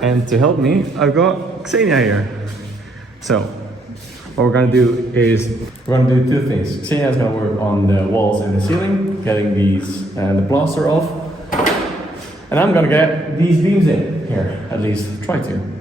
And to help me, I've got Xenia here. So, what we're gonna do is, we're gonna do two things. Xenia is gonna work on the walls and the ceiling, getting these, the plaster off. And I'm gonna get these beams in here, at least try to.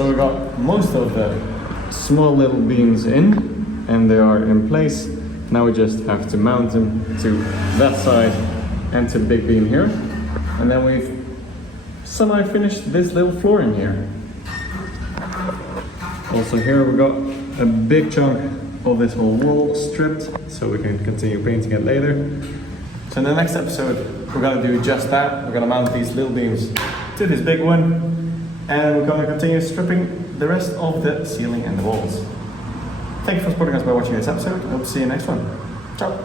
So we got most of the small little beams in, and they are in place. Now we just have to mount them to that side and to the big beam here. And then we've semi-finished this little flooring here. Also here we got a big chunk of this whole wall stripped, so we can continue painting it later. So in the next episode, we're gonna do just that. We're gonna mount these little beams to this big one, and we're gonna continue stripping the rest of the ceiling and the walls. Thank you for supporting us by watching this episode. I hope to see you next one. Ciao!